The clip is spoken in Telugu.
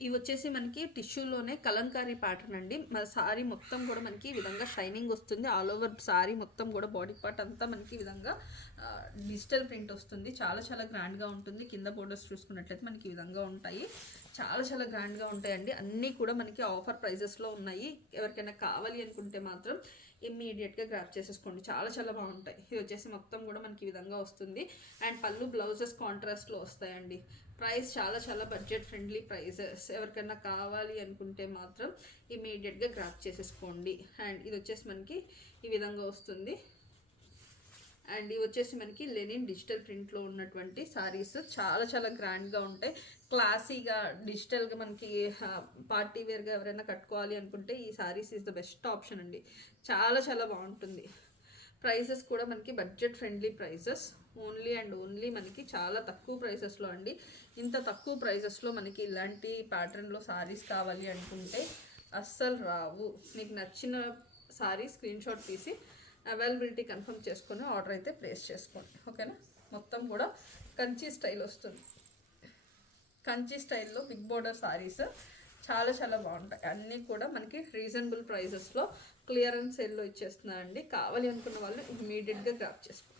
ఇవి వచ్చేసి మనకి టిష్యూలోనే కలంకారీ ప్యాటర్న్ అండి. మన సారీ మొత్తం కూడా మనకి ఈ విధంగా షైనింగ్ వస్తుంది. ఆల్ ఓవర్ సారీ మొత్తం కూడా బాడీ పార్ట్ అంతా మనకి ఈ విధంగా డిజిటల్ ప్రింట్ వస్తుంది. చాలా చాలా గ్రాండ్గా ఉంటుంది. కింద బోర్డర్స్ చూసుకున్నట్లయితే మనకి ఈ విధంగా ఉంటాయి. చాలా చాలా గ్రాండ్గా ఉంటాయండి. అన్నీ కూడా మనకి ఆఫర్ ప్రైజెస్లో ఉన్నాయి. ఎవరికైనా కావాలి అనుకుంటే మాత్రం ఇమ్మీడియట్గా గ్రాప్ చేసేసుకోండి. చాలా చాలా బాగుంటాయి. ఇది వచ్చేసి మొత్తం కూడా మనకి ఈ విధంగా వస్తుంది. అండ్ పళ్ళు బ్లౌజెస్ కాంట్రాస్ట్లో వస్తాయండి. ప్రైస్ చాలా చాలా బడ్జెట్ ఫ్రెండ్లీ ప్రైజెస్. ఎవరికైనా కావాలి అనుకుంటే మాత్రం ఇమీడియట్గా గ్రాప్ చేసేసుకోండి. అండ్ ఇది వచ్చేసి మనకి ఈ విధంగా వస్తుంది. అండ్ ఇవి వచ్చేసి మనకి లెనిన్ డిజిటల్ ప్రింట్లో ఉన్నటువంటి సారీస్. చాలా చాలా గ్రాండ్గా ఉంటాయి. క్లాసీగా డిజిటల్గా మనకి పార్టీ వేర్గా ఎవరైనా కట్టుకోవాలి అనుకుంటే ఈ saris is the best option అండి. చాలా చాలా బాగుంటుంది. ప్రైసెస్ కూడా మనకి budget friendly prices. Only and only మనకి చాలా తక్కువ ప్రైసెస్లో అండి. ఇంత తక్కువ ప్రైసెస్లో మనకి ఇలాంటి ప్యాటర్న్లో సారీస్ కావాలి అనుకుంటే అస్సలు రావు. మీకు నచ్చిన సారీ స్క్రీన్ షాట్ తీసి అవైలబిలిటీ కన్ఫర్మ్ చేసుకొని ఆర్డర్ అయితే ప్లేస్ చేసుకోండి. ఓకేనా. మొత్తం కూడా కంచి స్టైల్ వస్తుంది. కంచి స్టైల్లో బిగ్ బోర్డర్ సారీస్ చాలా చాలా బాగుంటాయి. అన్నీ కూడా మనకి రీజనబుల్ ప్రైజెస్లో క్లియరెన్స్ సేల్లో ఇచ్చేస్తున్నాయండి. కావాలి అనుకున్న వాళ్ళు ఇమీడియట్గా గ్రాప్ చేసుకోండి.